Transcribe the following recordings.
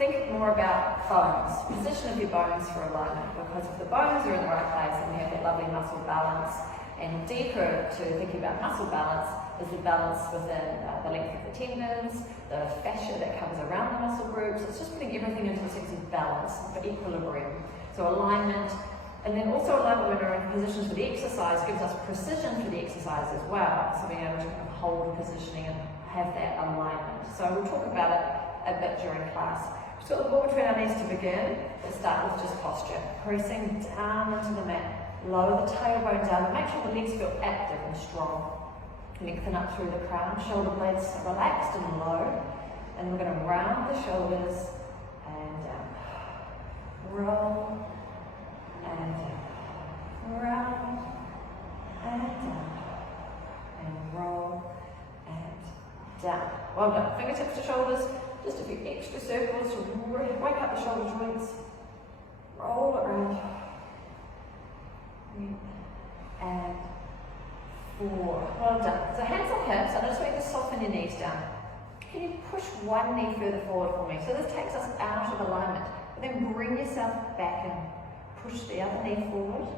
think more about bones, position of your bones for alignment, because if the bones are in the right place and we have that lovely muscle balance, and deeper to thinking about muscle balance is the balance within the length of the tendons, the fascia that comes around the muscle groups. It's just putting everything into a sense of balance, for equilibrium. So alignment, and then also alignment when we're in positions for the exercise gives us precision for the exercise as well. So being able to kind of hold positioning and have that alignment. So we'll talk about it a bit during class. So the ball between our knees to begin. Let's start with just posture. Pressing down into the mat. Lower the tailbone down and make sure the legs feel active and strong. Lengthen up through the crown. Shoulder blades relaxed and low. And we're going to round the shoulders and down. Roll and down. Round and down. And roll and down. Well done. Fingertips to shoulders. Just a few extra circles to wake up the shoulder joints. Roll it around. And 4. Well done. So hands on hips. I just want you to soften your knees down. Can you push one knee further forward for me? So this takes us out of alignment. But then bring yourself back in. Push the other knee forward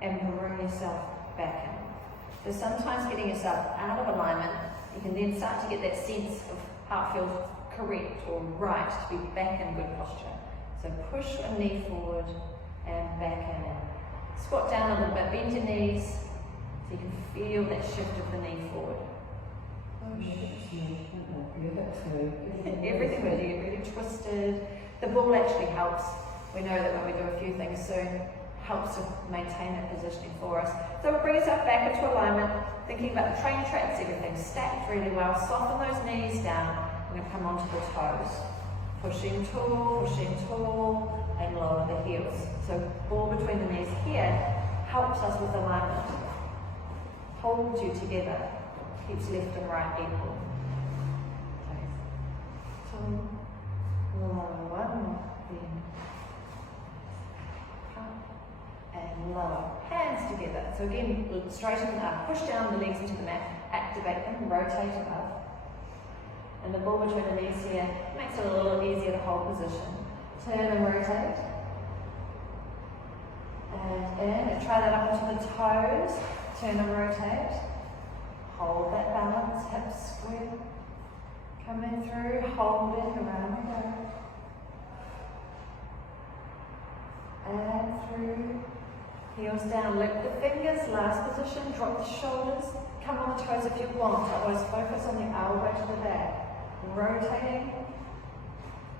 and bring yourself back in. So sometimes getting yourself out of alignment, you can then start to get that sense of how it feels correct or right to be back in good posture. So push a knee forward and back in. Squat down a little bit, bend your knees so you can feel that shift of the knee forward. Everything will get really twisted. The ball actually helps. We know that when we do a few things soon, helps to maintain that positioning for us. So we'll bring yourself back into alignment, thinking about the train tracks, everything's stacked really well. Soften those knees down. We're going to come onto the toes. Pushing tall, and lower the heels. So ball between the knees here helps us with alignment. Holds you together. Keeps left and right equal. Tall, lower, one more, then up and lower. Hands together. So again, straighten up. Push down the legs into the mat. Activate them. Rotate above. And the ball between the knees here makes it a little easier to hold position. Turn and rotate. And in, and try that up onto the toes. Turn and rotate. Hold that balance, hips square. Coming through, hold it, around we go. And through. Heels down, lift the fingers, last position, drop the shoulders. Come on the toes if you want, otherwise focus on the elbow to the back. Rotating,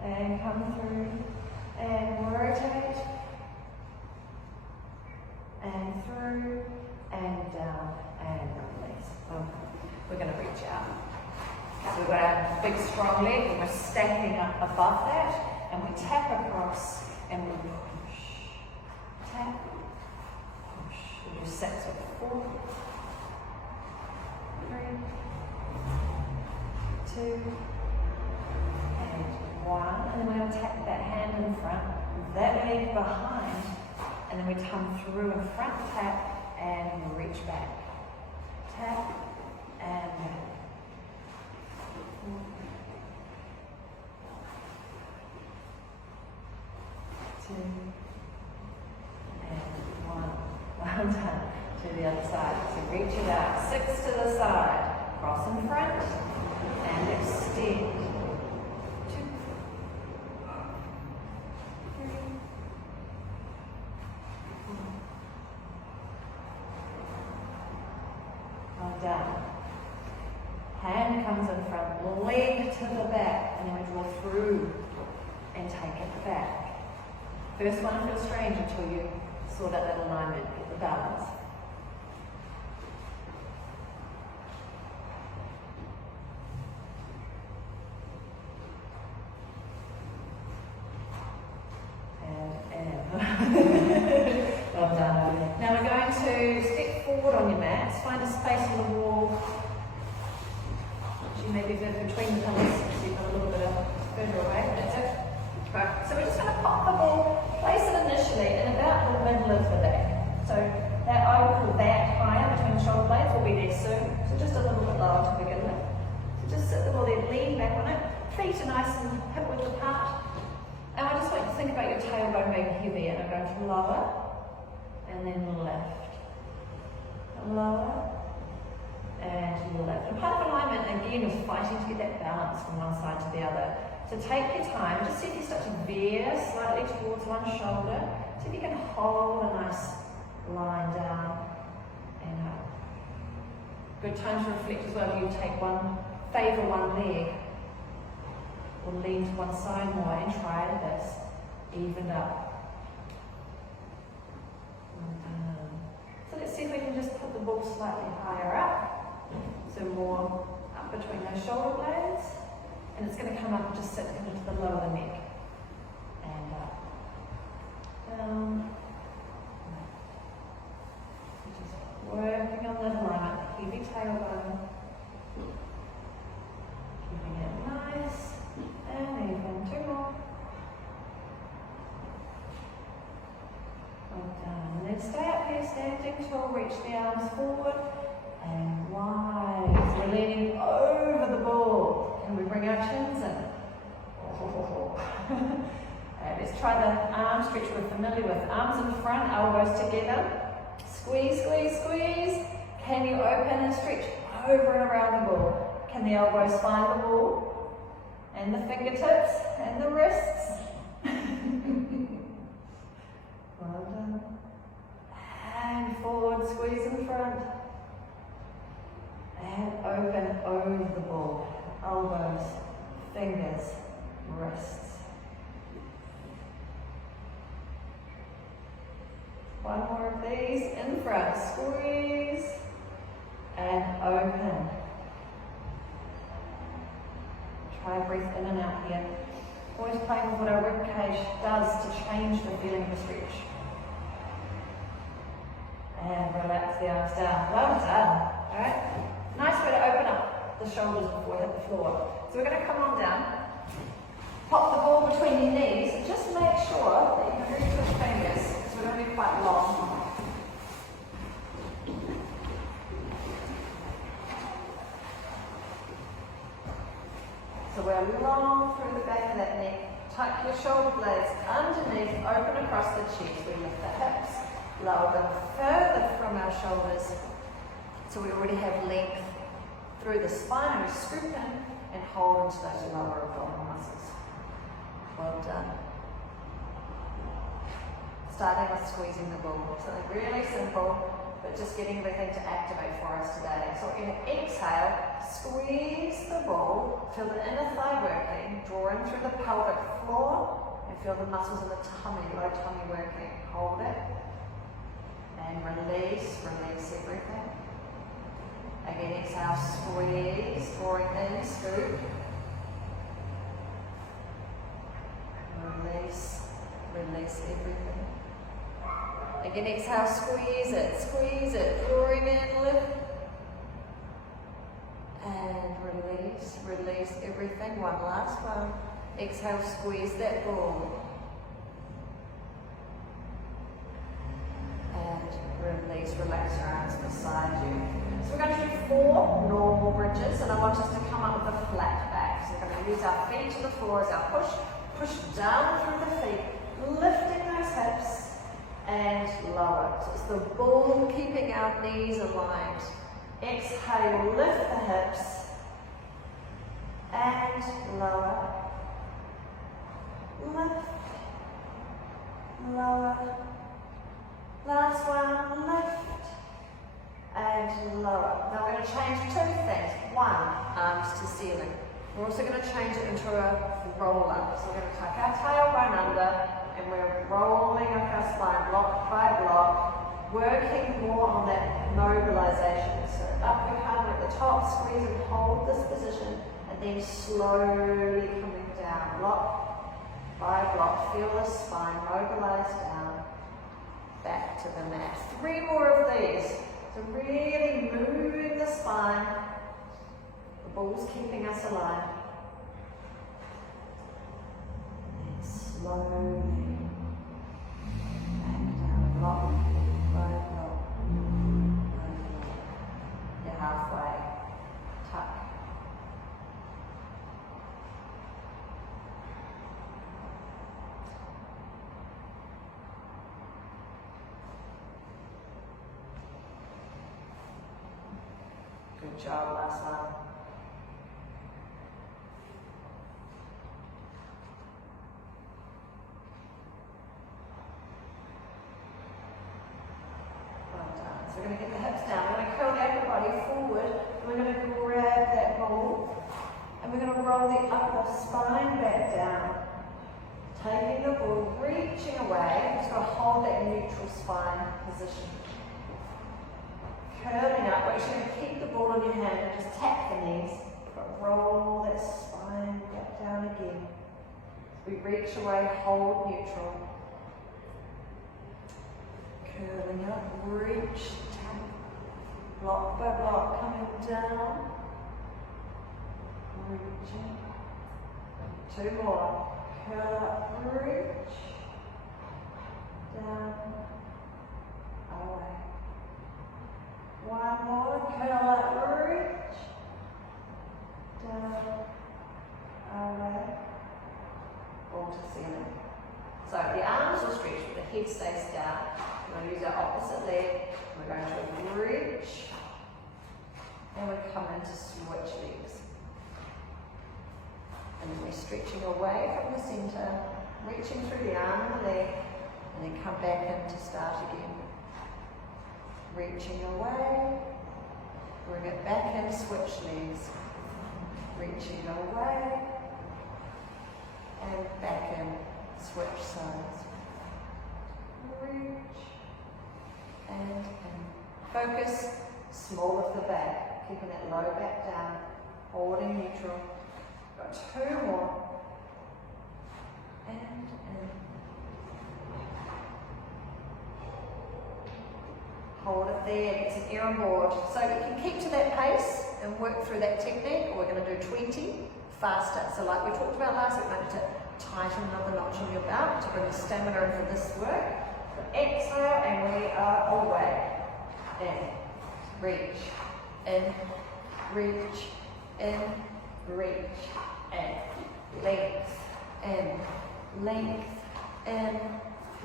and come through, and rotate, and through, and down, and release. Okay. We're going to reach out. So we've got our big strong leg, and we're stacking up above that, and we tap across, and we push. Tap, push. We do 6 with 4, 3, 2, and 1. And then we're going to tap that hand in front, that leg behind, and then we come through and front tap and reach back. Tap and back. 2 and 1. Well done. To the other side. So reach it out. 6 to the side. Cross in front and extend. 2, 3, 4. Well done. Hand comes in front, leg to the back, and then we draw through and take it back. First one feels strange until you sort out that alignment, get the balance. Well done. Now we're going to step forward on your mats, find a space on the wall. You may be between the pillars, so you've got a little bit of further away. That's it. Right. So we're just going to pop the ball, place it initially in about the middle of the back. So that I would call that higher between the shoulder blades will be there soon. So just a little bit lower to begin with. So just sit the ball there, lean back on it. Feet are nice and hip width apart. heavy, and I'm going to lower and then lift. Lower and lift. And part of alignment again is fighting to get that balance from one side to the other. So take your time, just see if you start to veer slightly towards one shoulder. See if you can hold a nice line down and up. Good time to reflect as well. You favour one leg, or lean to one side more and try this. Evened up. So let's see if we can just put the ball slightly higher up. So more up between those shoulder blades. And it's going to come up and just sit into the lower of the neck. And up. Down. Just working on that alignment. Heavy tailbone. Keeping it nice and even. 2 more. Well done. And then stay up here, standing tall, reach the arms forward and wide. So we're leaning over the ball. Can we bring our chins in? And let's try the arm stretch we're familiar with. Arms in front, elbows together. Squeeze, squeeze, squeeze. Can you open and stretch over and around the ball? Can the elbows find the ball? And the fingertips and the wrists. Well done. And forward, squeeze in front. And open over the ball. Elbows, fingers, wrists. One more of these. In front, squeeze. And open. Try breathe in and out here. Always playing with what our rib cage does to change the feeling of the stretch. And relax the arms down. Well done. Alright? Nice way to open up the shoulders before we hit the floor. So we're going to come on down. Pop the ball between your knees. And just make sure that you can really push fingers, because we're going to be quite long. So we're long through the back of that neck. Tuck your shoulder blades underneath, open across the chest. We lift the hips, lower them further from our shoulders. So we already have length through the spine. We scoop in and hold into those lower abdominal muscles. Well done. Starting with squeezing the ball. Something really simple, but just getting everything to activate for us today. So we're going to exhale, squeeze the ball, feel the inner thigh working, draw in through the pelvic floor, and feel the muscles in the tummy, low tummy working. Hold it, and release everything. Again, exhale, squeeze, drawing in, scoop. Release everything. Again, exhale, squeeze it, drawing in, lift. And release everything. One last one. Exhale, squeeze that ball. And release, relax your arms beside you. So we're going to do 4 normal bridges, and I want us to come up with a flat back. So we're going to use our feet to the floor as our push down through the feet, lifting those hips and lower. So it's the ball keeping our knees aligned. Exhale, lift the hips and lower. Lift, lower. Last one, lift and lower. Now we're going to change 2 things. 1, arms to ceiling. We're also going to change it into a roll up. So we're going to tuck our tailbone under and we're rolling up our spine block by block, working more on that mobilization. So up we come at the top, squeeze and hold this position, and then slowly coming down, block by block. Feel the spine mobilize down, back to the mat. 3 more of these. So really moving the spine. The ball's keeping us aligned. And slowly back down, block by block. You're halfway. Tuck. job, last one. Well done. So we're going to get the hips down. We're going to curl the upper body forward, and we're going to grab that ball, and we're going to roll the upper spine back down. Taking the ball, reaching away, just got to hold that neutral spine position. Curling up, we're actually going to keep the ball in your hand and just tap the knees, but roll that spine back down again. We reach away, hold neutral. Curling up, reach, tap, block by block, coming down, reaching. 2 more. Curl up, reach, down, away. 1 more, curl up, reach, down, away, ball to ceiling. So the arms will stretch, but the head stays down. We're going to use our opposite leg. We're going to reach, and we come into switch legs. And then we're stretching away from the centre, reaching through the arm and the leg, and then come back in to start again. Reaching away, bring it back in, switch legs. Reaching away, and back in, switch sides. Reach, and in. Focus, small of the back, keeping that low back down, holding neutral. Got 2 more, and in. Hold it there, get some air on board. So you can keep to that pace and work through that technique, or we're going to do 20 faster. So like we talked about last week, we're going to tighten another notch on your belt to bring the stamina in for this work. So exhale, and we are away. In, reach, in, reach, in, reach, in, length, in, length, in,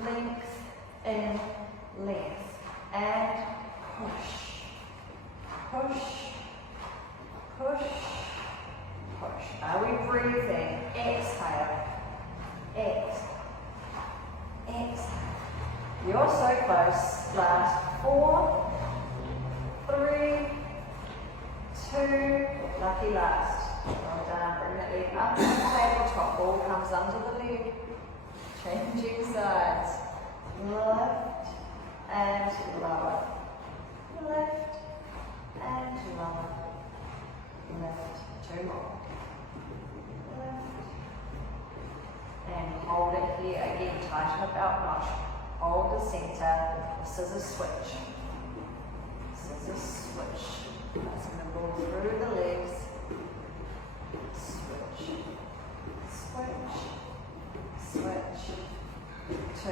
length, in, length. And push, push, push, push. Are we breathing? Exhale, exhale. You're so close. Last 4, 3, 2, lucky last. Well done. Bring that leg up to the tabletop. Ball comes under the leg. Changing sides. Left and lower, left and lower, left, 2 more, left, and hold it here again, tighten the belt notch, hold the centre, scissors switch, that's going to go through the legs, switch, switch, switch, 2,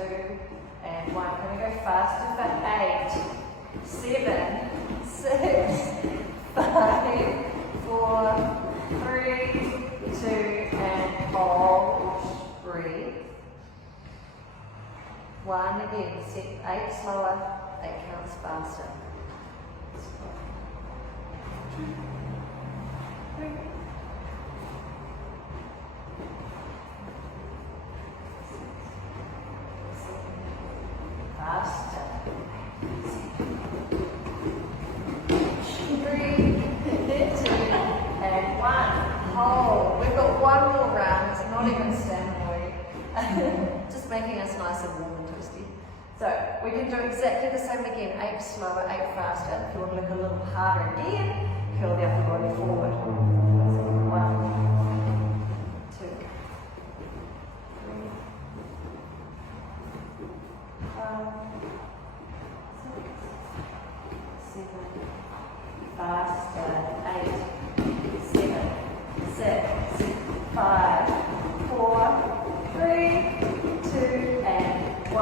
and 1. Going to go faster for 8, 7, 6, 5, 4, 3, 2, and hold. Breathe. 1 again. Set 8 slower. 8 counts faster. 2, 3. Faster. 3, 2, and 1. Hold. We've got 1 more round. It's not even stamina week. Just making us nice and warm and toasty. So we can do exactly the same again. 8 slower, 8 faster. If you want to look a little harder again, curl the upper body forward. 1, 2, 3, 5, 6, 7, faster, 8, 7, 6, 5, 4, 3, 2, and 1.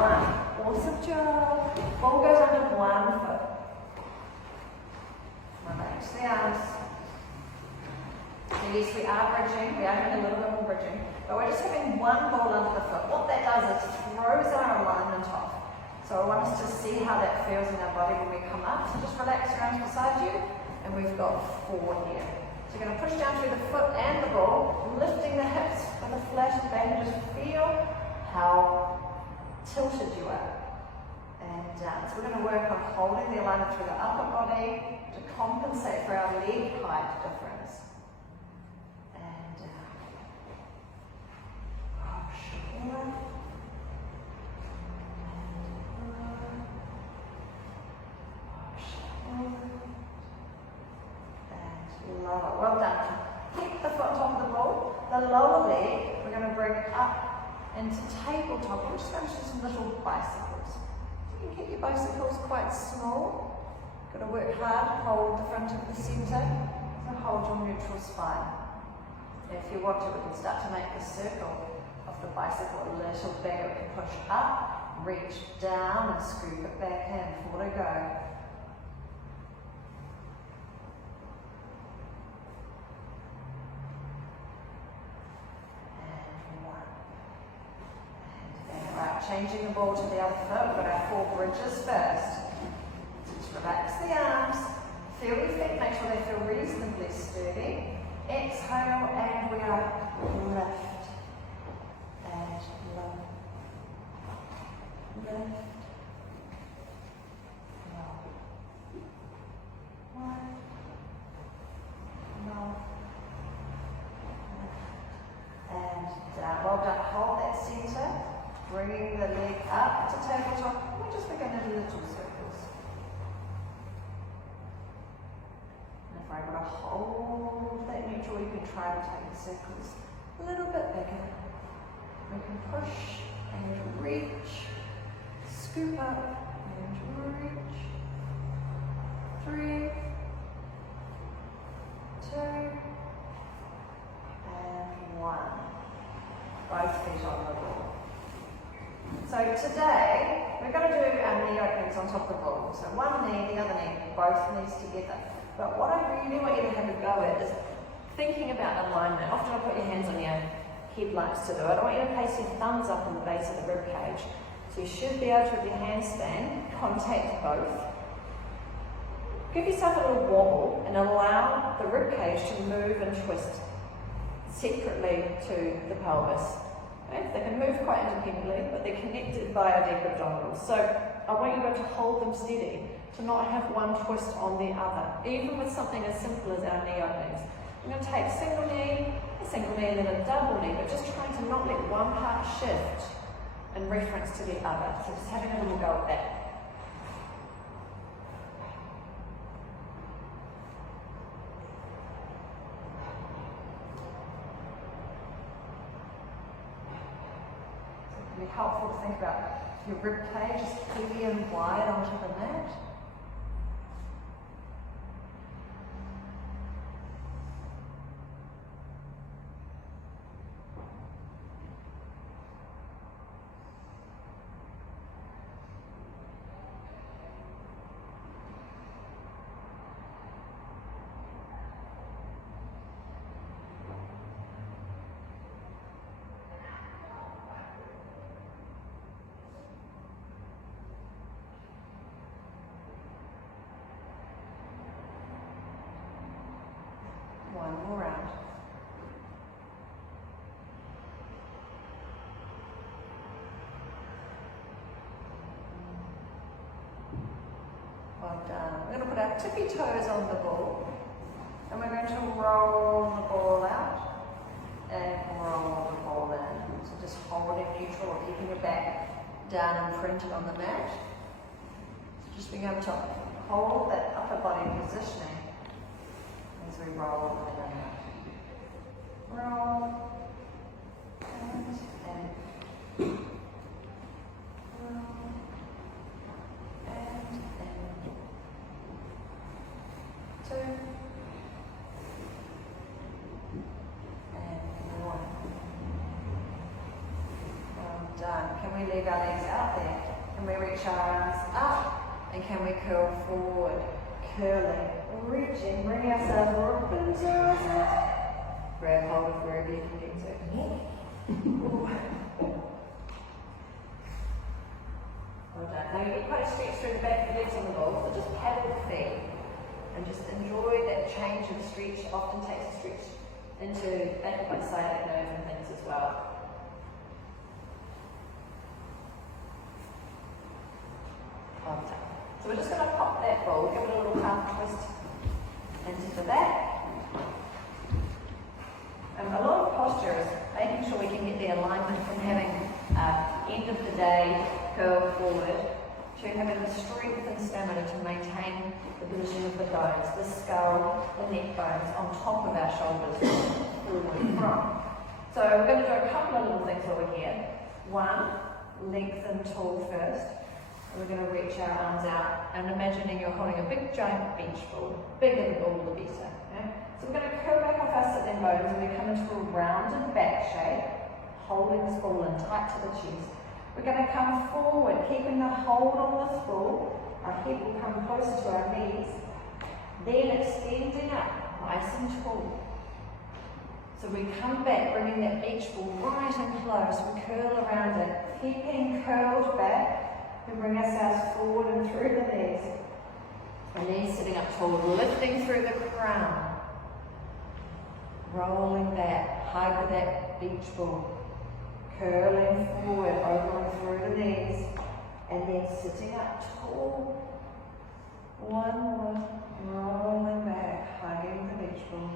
Awesome job. Ball goes under 1 foot. Relax the arms. So yes, we are bridging. We are doing a little bit more bridging. But we're just having 1 ball under the foot. What that does is throws our alignment off. So I want us to see how that feels in our body when we come up. So just relax your arms beside you. and we've got 4 here. So you're going to push down through the foot and the ball, lifting the hips with a flat back, and just feel how tilted you are. And so we're going to work on holding the alignment through the upper body to compensate for our leg height difference. And shoulder. And lower. Well done. Keep the foot on top of the ball. The lower leg, we're going to bring up into tabletop. We're just going to do some little bicycles. You can keep your bicycles quite small. Got to work hard to hold the front of the centre. So hold your neutral spine. If you want to, we can start to make the circle of the bicycle a little bigger. We can push up, reach down, and scoop it back in. 4 to go. Changing the ball to the other foot. We've got our 4 bridges first. Just relax the arms. Feel your feet, make sure they feel reasonably sturdy. Exhale, and we are lift. And low. Lift. Low. One. Low. And down. Well done. Hold that centre. Bringing the leg up to tabletop. We're just beginning little circles. And if I want to hold that neutral, you can try to take the circles a little bit bigger. We can push and reach, scoop up and reach. 3, 2, and 1. Both feet on the ball. So today, we're going to do our knee openings on top of the ball. So one knee, the other knee, both knees together. But what I really want you to have a go at is thinking about alignment. Often I'll put your hands on your headlights to do it. I want you to place your thumbs up in the base of the rib cage. So you should be able to, with your handstand, contact both. Give yourself a little wobble and allow the rib cage to move and twist separately to the pelvis. Okay? They can move quite independently, but they're connected by our deep abdominals. So I want you to be able to hold them steady, to not have one twist on the other, even with something as simple as our knee openings. I'm going to take a single knee, and then a double knee, but just trying to not let one part shift in reference to the other. So just having a little go at that. Be helpful to think about your rib cage is heavy and wide onto the mat. One more round. Well done. We're going to put our tippy toes on the ball, and we're going to roll the ball out and roll the ball in. So just holding neutral or keeping your back down and printed on the mat. So just being able to hold that upper body positioning as we roll in and out. Roll and roll and 2 and 1. Well done. Can we leave our legs out there? Can we reach our arms up? And can we curl forward? Curling, reaching, bring ourselves up and down. Grab hold of wherever you can get to. Well done. Now you get quite a stretch through the back of the legs on the ball, so just paddle the feet and just enjoy stretch, often takes a stretch into back of my sciatic nerve and things as well. Okay. So we're just going to pop that ball, give it a little calf twist into the back. A lot of posture is making sure we can get the alignment from having end of the day curl forward to having the strength and stamina to maintain the position of the bones, the skull, the neck bones on top of our shoulders forward from. So we're going to do a couple of little things over here. One, lengthen tall first. We're going to reach our arms out and imagining you're holding a big giant bench ball. Bigger the ball, the better. Okay? So we're going to curl back off our sit-in bones and we come into a rounded back shape, holding this ball in tight to the chest. We're going to come forward, keeping the hold on this ball. Our head will come closer to our knees. Then extending up, nice and tall. So we come back, bringing that beach ball right and close. We curl around it, keeping curled back. We bring ourselves forward and through the knees. And then sitting up tall, lifting through the crown. Rolling back, hug that beach ball. Curling forward, over and through the knees. And then sitting up tall. One more. Rolling back, hugging the beach ball.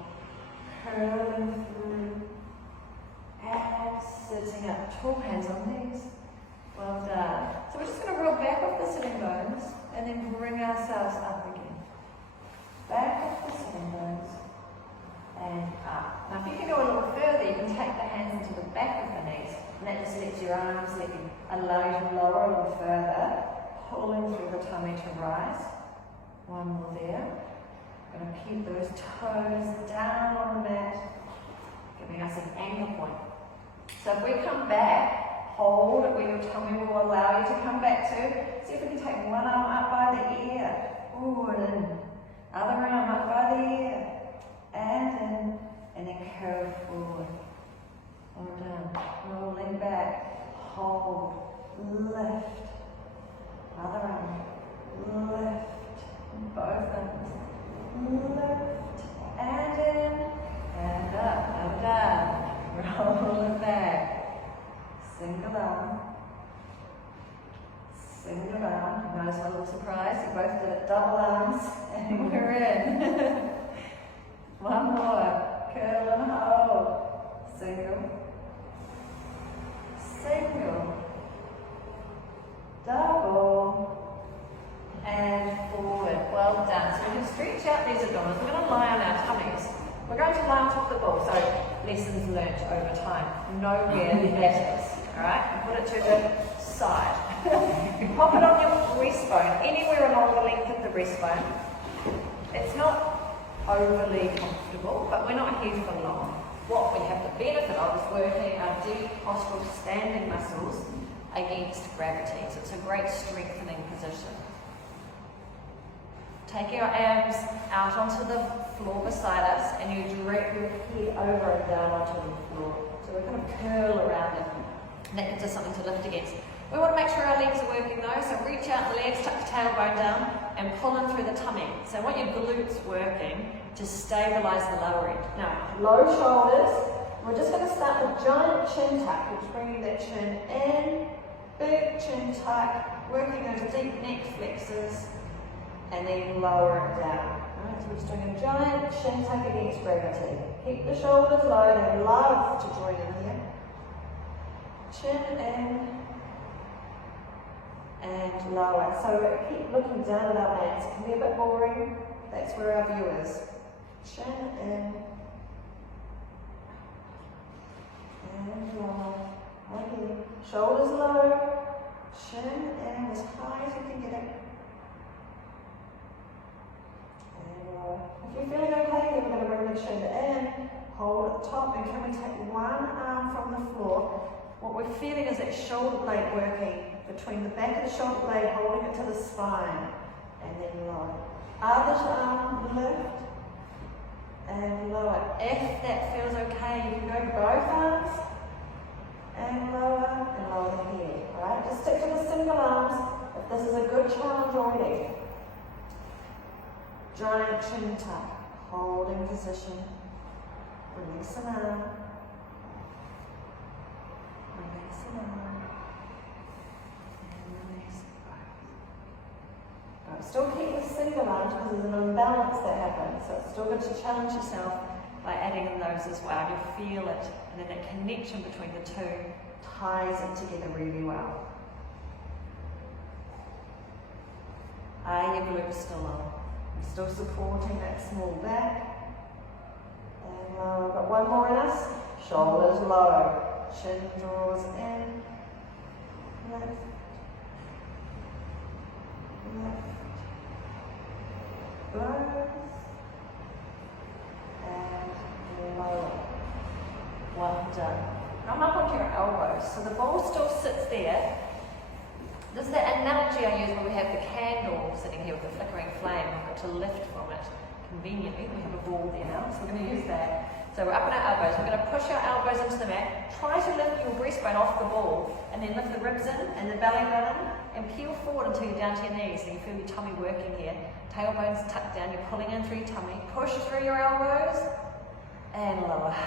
Curling through. And sitting up tall, hands on knees. Well done. So we're just going to roll back off the sitting bones and then bring ourselves up again. Back off the sitting bones and up. Now if you can go a little further, you can take the hands into the back of the knees and that just lets your arms allow you to lower a little further, pulling through the tummy to rise. One more there. Going to keep those toes down on the mat, giving us an anchor point. So if we come back, hold it where your tummy will allow you to come back to. See if we can take one arm up by the ear. Ooh, and in. Other arm up by the ear. And in. And then curl forward. Well done. Rolling back. Hold. Lift. Other arm. Lift. Both arms. Lift. And in. And up. Well done. Roll it back. Single arm, nice one little surprise, you both did it double arms, and we're in. One more, curl and hold, single, double, and forward, well done. So we can stretch out these abdominals, we're going to lie on our tummies. We're going to lie on top of the ball, so lessons learnt over time, know where that is. Alright, and put it to the side. Pop it on your breastbone, anywhere along the length of the breastbone. It's not overly comfortable, but we're not here for long. What we have the benefit of is working our deep postural standing muscles against gravity. So it's a great strengthening position. Take your arms out onto the floor beside us and you direct your head over and down onto the floor. So we're going to curl around it. And that gives us something to lift against. We want to make sure our legs are working though, so reach out the legs, tuck the tailbone down and pull in through the tummy. So I want your glutes working to stabilise the lower end. Now, low shoulders, we're just going to start with giant chin tuck, which is bringing that chin in, big chin tuck, working those deep neck flexors, and then lower it down. Alright, so we're just doing a giant chin tuck against gravity. Keep the shoulders low, they love to join in here. Chin in and lower. So keep looking down at our mats. It can be a bit boring. That's where our view is. Chin in and lower. Right here. Shoulders low. Chin in as high as you can get it. And lower. If you're feeling okay, then we're going to bring the chin in. Hold at the top, and can we take one arm from the floor? What we're feeling is that shoulder blade working between the back of the shoulder blade, holding it to the spine, and then lower. Other arm, lift, and lower. If that feels okay, you can go both arms, and lower the head. Alright, just stick to the single arms if this is a good challenge already. Giant chin tuck. Holding position. Release an arm. Release an arm. And release both. Still keep the single arms because there's an imbalance that happens. So it's still good to challenge yourself by adding in those as well. You feel it, and then that connection between the two ties it together really well. Are your glutes still on? You're still supporting that small back. And low. We've got one more in us. Shoulders low. Chin draws in. Lift. Lift. Blows. And lower. Well done. Come up onto your elbows. So the ball still sits there. This is the analogy I use when we have the candle sitting here with the flickering flame. We've got to lift from it conveniently. We have a ball there now, so we're going to use that. So we're up on our elbows. We're going to push our elbows into the mat. Try to lift your breastbone off the ball, and then lift the ribs in and the belly button, and peel forward until you're down to your knees. So you feel your tummy working here. Tailbone's tucked down. You're pulling in through your tummy. Push through your elbows and lower.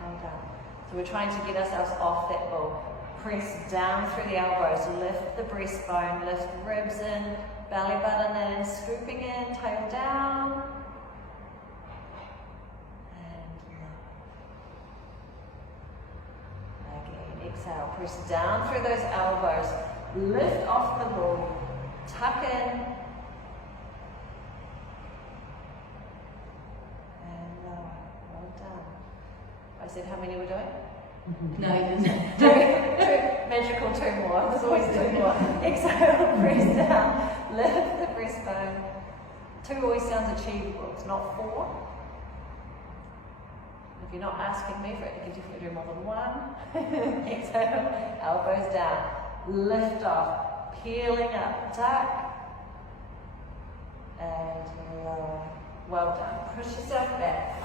Well done. So we're trying to get ourselves off that ball. Press down through the elbows, lift the breastbone, lift ribs in, belly button in, scooping in, tail down. And low. Again, exhale, press down through those elbows, lift off the ball, tuck in. And lower. Well done. I said how many we're doing? No, you didn't. Magical two more. There's always two more. Exhale, press down. Lift the breastbone. Two always sounds achievable. It's not four. If you're not asking me for it, you can definitely do more than one. Exhale, elbows down. Lift off. Peeling up. Tuck. And lower. Well done. Push yourself back.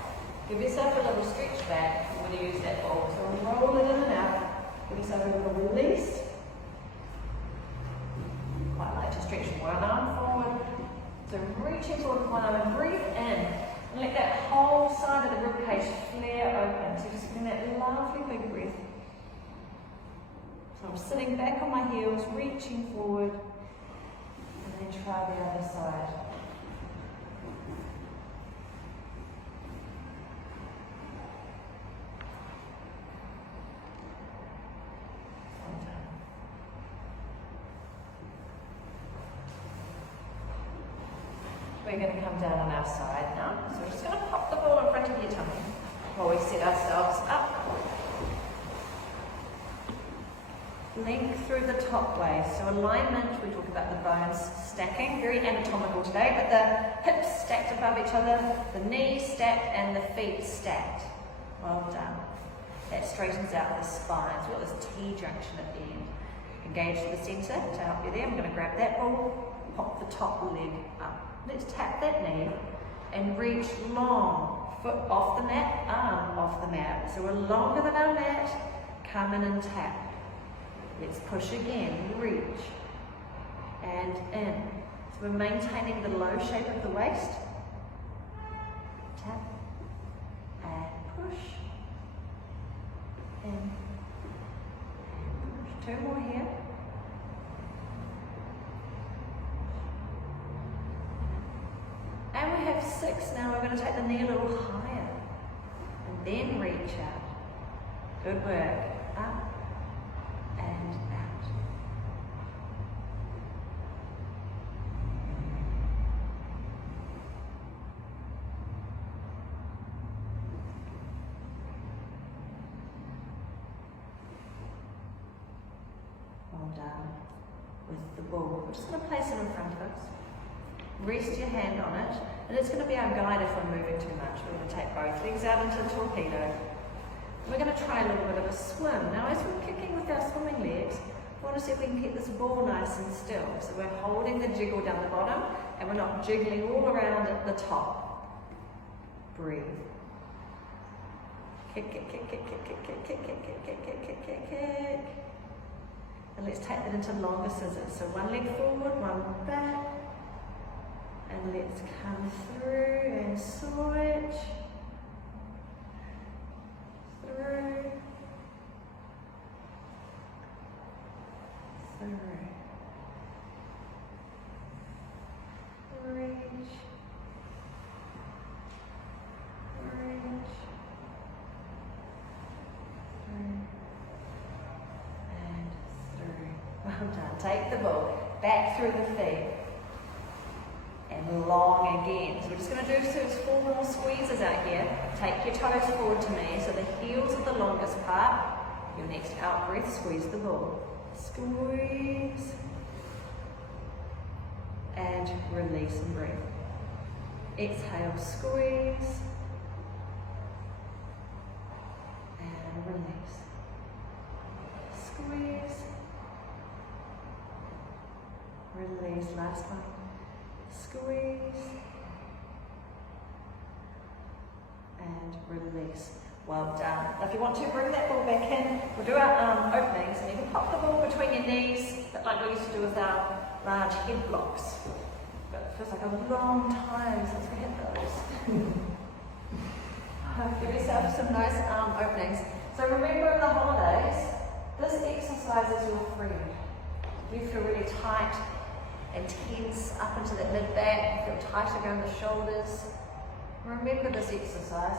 Give yourself a little stretch back when you use that ball. So roll it in and out. Give yourself a little release. Quite like to stretch one arm forward. So reaching forward with one arm and breathe in. And let that whole side of the rib cage flare open. So just getting that lovely big breath. So I'm sitting back on my heels, reaching forward. And then try the other side. We're going to come down on our side now. So we're just going to pop the ball in front of your tummy while we set ourselves up. Length through the top waist. So alignment, we talk about the bones stacking, very anatomical today, but the hips stacked above each other, the knees stacked and the feet stacked. Well done. That straightens out the spine. So we've got this T-junction at the end. Engage the centre to help you there. I'm going to grab that ball, pop the top leg up. Let's tap that knee and reach long. Foot off the mat, arm off the mat. So we're longer than our mat. Come in and tap. Let's push again. Reach. And in. So we're maintaining the low shape of the waist. Tap. And push. In. And push. Two more here. And we have 6 now. We're going to take the knee a little higher. And then reach out. Good work. Up and out. Well done. With the ball. We're just going to place it in front of us. Rest your hand on it, and it's going to be our guide if we're moving too much. We're going to take both legs out into a torpedo. We're going to try a little bit of a swim. Now, as we're kicking with our swimming legs, we want to see if we can keep this ball nice and still. So we're holding the jiggle down the bottom, and we're not jiggling all around at the top. Breathe. Kick, kick, kick, kick, kick, kick, kick, kick, kick, kick, kick, kick, kick, kick, kick. And let's take that into longer scissors. So one leg forward, one back. And let's come through and switch. Through. Through. Reach. Reach. Through. And through. Well done. Take the ball back through the feet. And long again. So we're just going to do 4 more squeezes out here. Take your toes forward to me, so the heels are the longest part. Your next out breath, squeeze the ball. Squeeze. And release and breathe. Exhale, squeeze. And release. Squeeze. Release, last one. Squeeze. And release. Well done. Now if you want to, bring that ball back in. We'll do our openings, and you can pop the ball between your knees, but like we used to do with our large head blocks. But it feels like a long time since we had those. Give yourself some nice arm openings. So remember, in the holidays, this exercise is your friend. If you feel really tight and tense up into that mid-back, feel tighter around the shoulders, remember this exercise.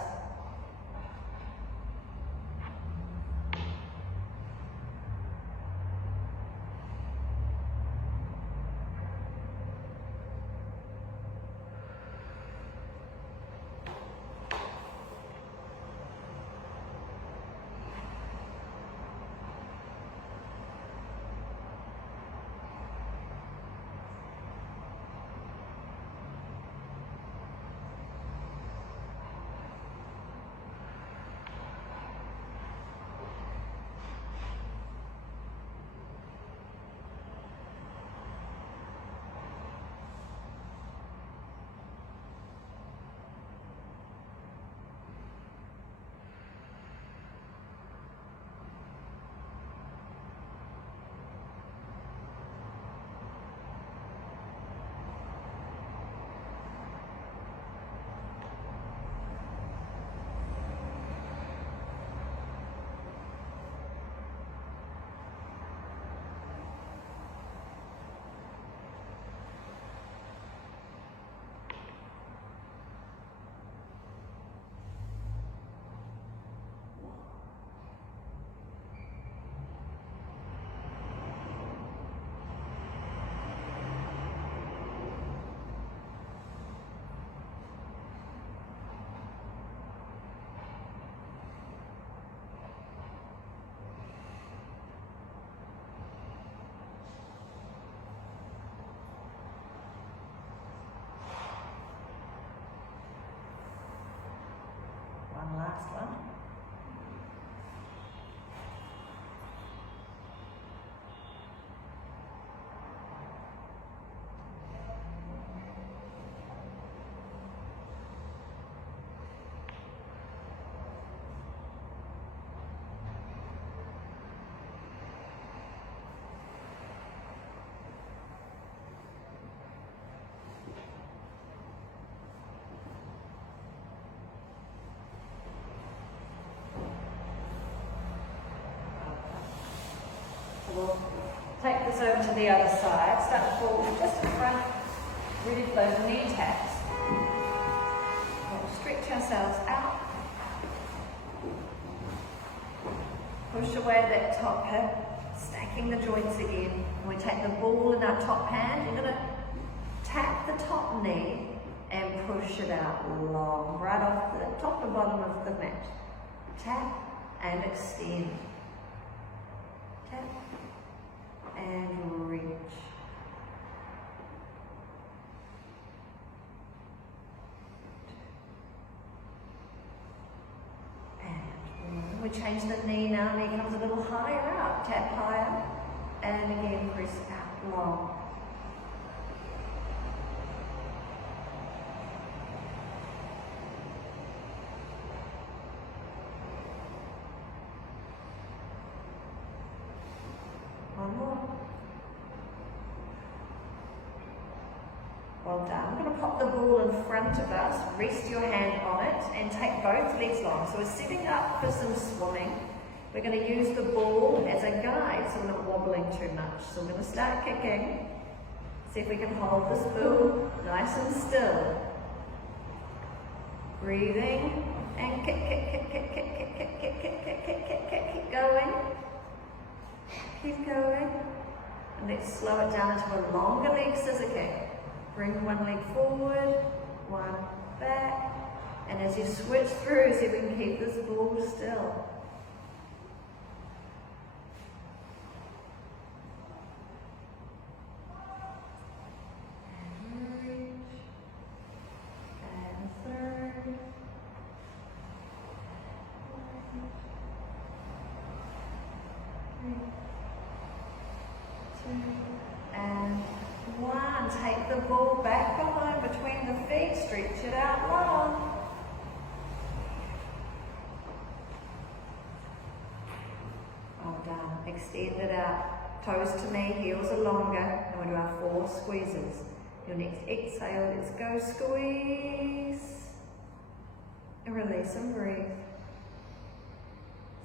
Last one. We'll take this over to the other side, start to fall just in front, ready for those knee taps. We'll stretch ourselves out, push away that top hip, stacking the joints again. And we take the ball in our top hand, you're going to tap the top knee and push it out long, right off the top and bottom of the mat. Tap and extend. Tap and reach. And we change the knee now, knee comes a little higher out, tap higher, and again press out long. One Well done. We're going to pop the ball in front of us, rest your hand on it, and take both legs long. So we're setting up for some swimming. We're going to use the ball as a guide, so we're not wobbling too much. So we're going to start kicking. See if we can hold this ball nice and still. Breathing, and kick, kick, kick, kick, kick, kick, kick, kick, kick, kick, kick, kick, kick, keep going. Keep going. And let's slow it down into a longer leg scissor kick. Bring one leg forward, one back, and as you switch through, see if we can keep this ball still. And reach, and third. And one, take the ball back behind between the feet, stretch it out long. Well done, extend it out, toes to knee, heels are longer, and we'll do our 4 squeezes. Your next exhale, let's go squeeze, and release and breathe.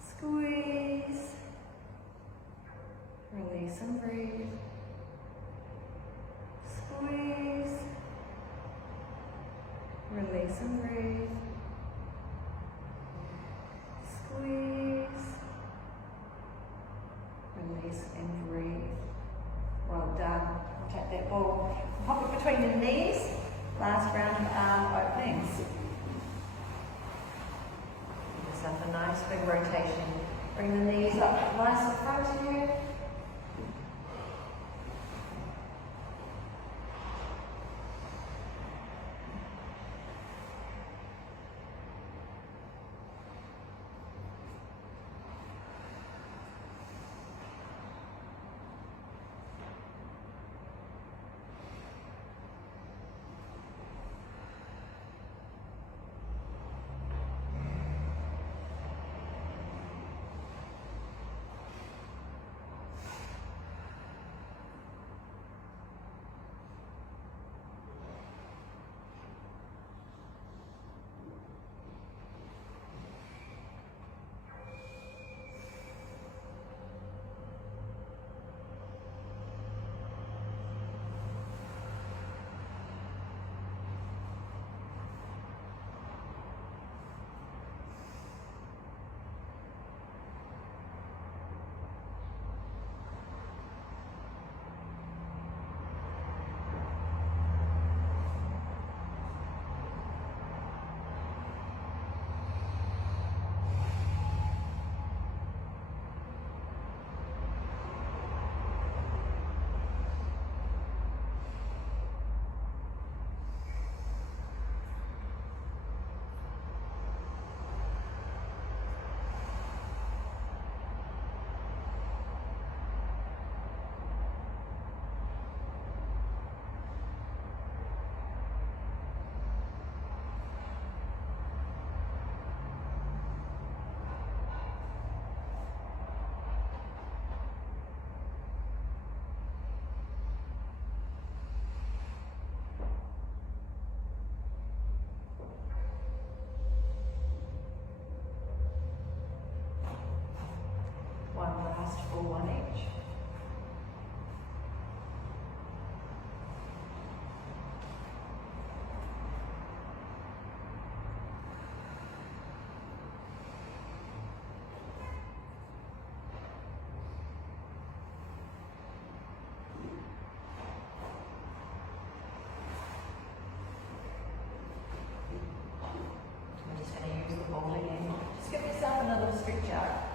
Squeeze, release and breathe. Squeeze, release and breathe. Squeeze, release and breathe. Well done. We'll take that ball, pop it between your knees. Last round of arm openings. Give yourself a nice big rotation. Bring the knees up nice in front of you. For one each. I'm just going to use the ball again. Just give yourself another stretch out.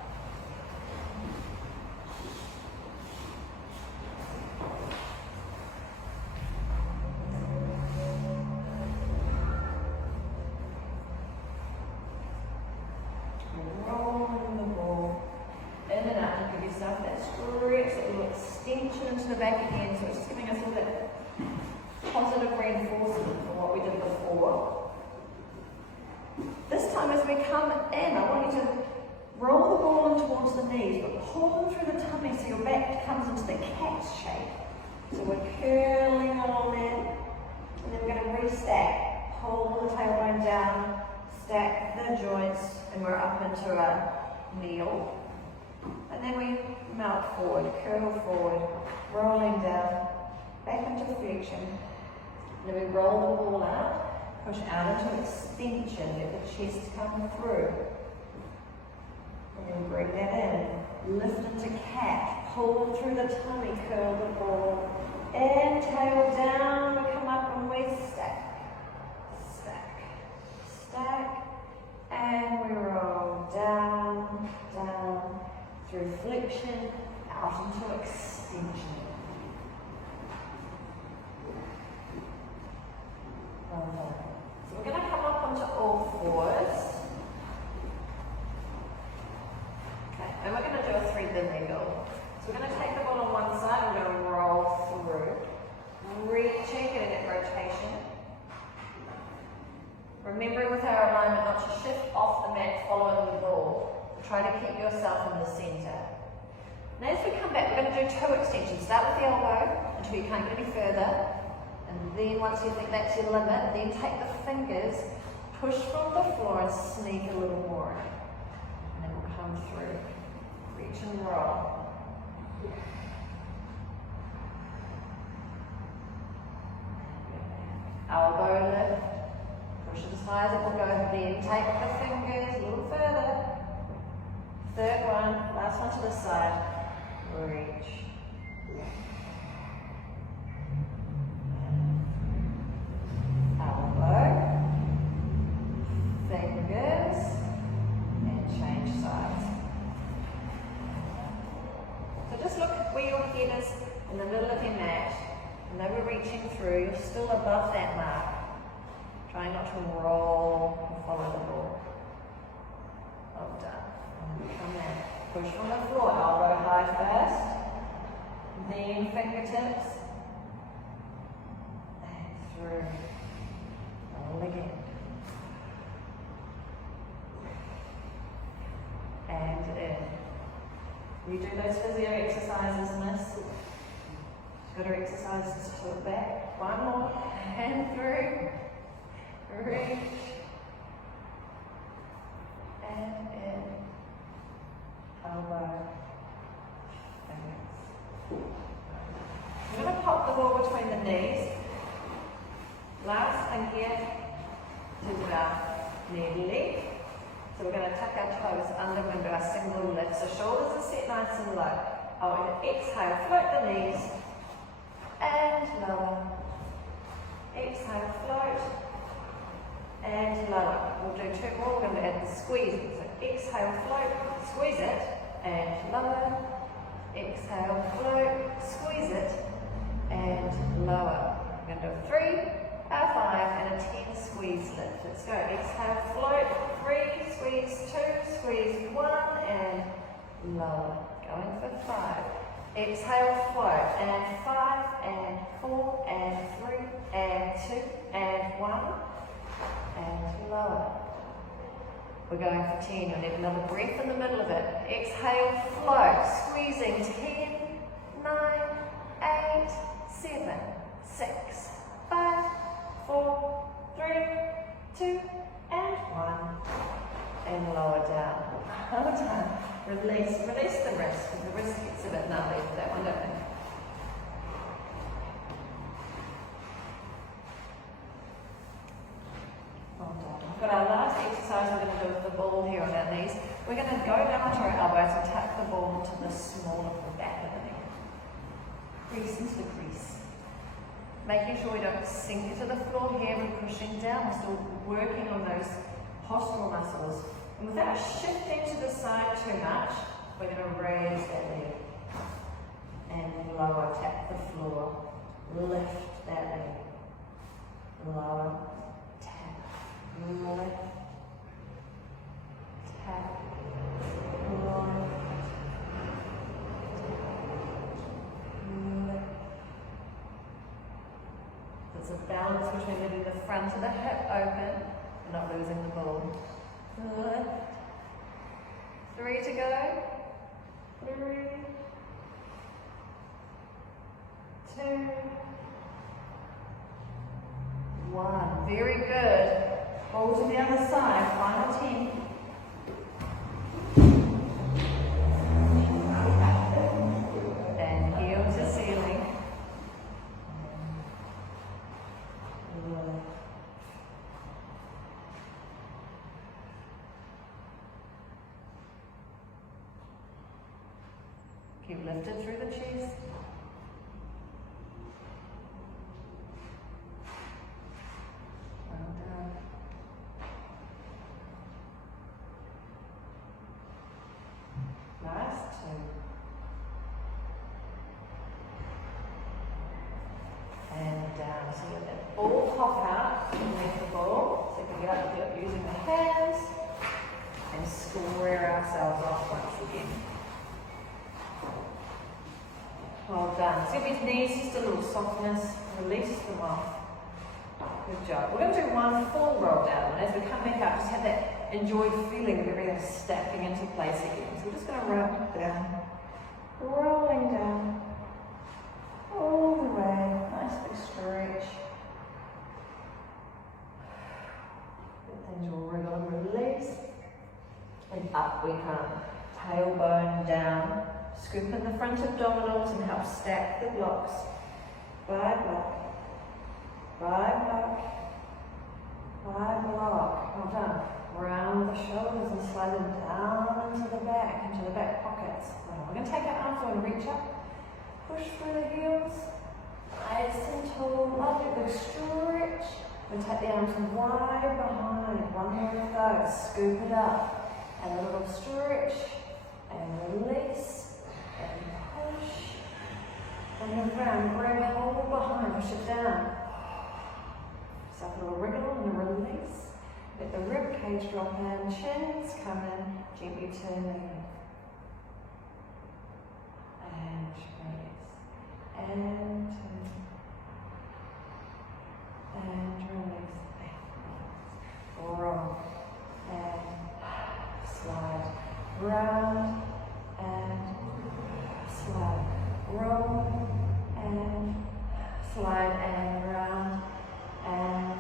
Into the back again, so it's just giving us all that positive reinforcement from what we did before. This time as we come in, I want you to roll the ball in towards the knees, but pull them through the tummy so your back comes into the cat shape. So we're curling along there, stack. Pull the tailbone down, stack the joints, and we're up into a kneel. And then we melt forward, curl forward, rolling down, back into flexion. Then we roll the ball out, push out into extension, let the chest come through. And then bring that in, lift into cat, pull through the tummy, curl the ball, inhale down, we come up and we stack, stack, stack, and we roll down, down, through flexion, out into extension. So we're going to come up onto all fours. Okay, and we're going to do a 3-limb wiggle. So we're going to take the ball on one side, we're going to roll through, reaching, getting that rotation. Remembering with our alignment not to shift off the mat following the ball. Try to keep yourself in the centre. Now as we come back, we're going to do toe extensions. Start with the elbow until you can't get any further. And then once you think that's your limit, then take the fingers, push from the floor and sneak a little more in. And then we'll come through. Reach and roll. Elbow lift. Push it as high as it will go. Then take the fingers a little further. Third one, last one to the side. Reach. Elbow. Fingers. And change sides. So just look where your head is in the middle of your mat. And though we're reaching through, you're still above that mark. Try not to roll and follow the ball. Well done. Come in. Push from the floor. Elbow high first. Then fingertips. And through. Roll again. And in. You do those physio exercises, miss. Got to exercise just to the back. One more. And through. Reach. And in. Elbow. Fingers. I'm going to pop the ball between the knees. Last thing here is about knee lift. So we're going to tuck our toes under and do our single lift. So shoulders are set nice and low. Oh, and exhale, float the knees. And lower. Exhale, float. And lower. We'll do 2 more. We're going to add the squeezing. So exhale, float, squeeze it, and lower. Exhale, float, squeeze it, and lower. We're going to do a 3, a 5, and a 10 squeeze lift. Let's go. Exhale, float, 3, squeeze 2, squeeze 1, and lower. Going for 5. Exhale, float, and 5, and 4, and 3, and 2, and 1, and lower. We're going for 10. You'll need another breath in the middle of it. Exhale, float, squeezing 10, 9, 8, 7, 6, 5, 4, 3, 2, and 1. And lower down. Well done. Release the wrist, because the wrist gets a bit gnarly for that one, don't it? Well done. We've got our last exercise we're going to do with the ball here on our knees. We're going to go down to our elbows and tuck the ball to the small of the back of the knee. Crease into the crease. Making sure we don't sink into the floor here, we're pushing down, we're still working on those postural muscles. And without shifting to the side too much, we're going to raise that leg. And lower, tap the floor. Lift that leg. Lower, tap, lift, tap, lift, lift. There's a balance between letting the front of the hip open and not losing the ball. Lift. 3 to go. 3, 2, 1. Very good. Pull to the other side. Final 10. And heel to ceiling. Keep lifted through the chest. Well done. Last 2. And down. So you let that ball pop out underneath the ball. So you can get up and do it using the hands and square ourselves off once again. Well done. So give these knees just a little softness, release them off. Good job. We're going to do one full roll down, and as we come back up, just have that enjoyed feeling of everything stacking into place again. So we're just going to roll down, rolling down, all the way. Nice big stretch. Good things will wriggle and release. And up we come. Tailbone down. Scoop in the front abdominals and help stack the blocks. By block. By block. By block. Well done. Round the shoulders and slide them down into the back pockets. Well, we're going to take our arms and reach up. Push through the heels. Nice and tall. Lovely big stretch. We'll take the arms wide behind. One more of those. Scoop it up. And a little stretch. And release. And push, and around, grab it all behind, push it down. So a little wriggle and a release. Let the rib cage drop in, chins come in, gently turning. And release. And turn. And release. Roll. And slide. Round. And slide, roll, and slide, and round, and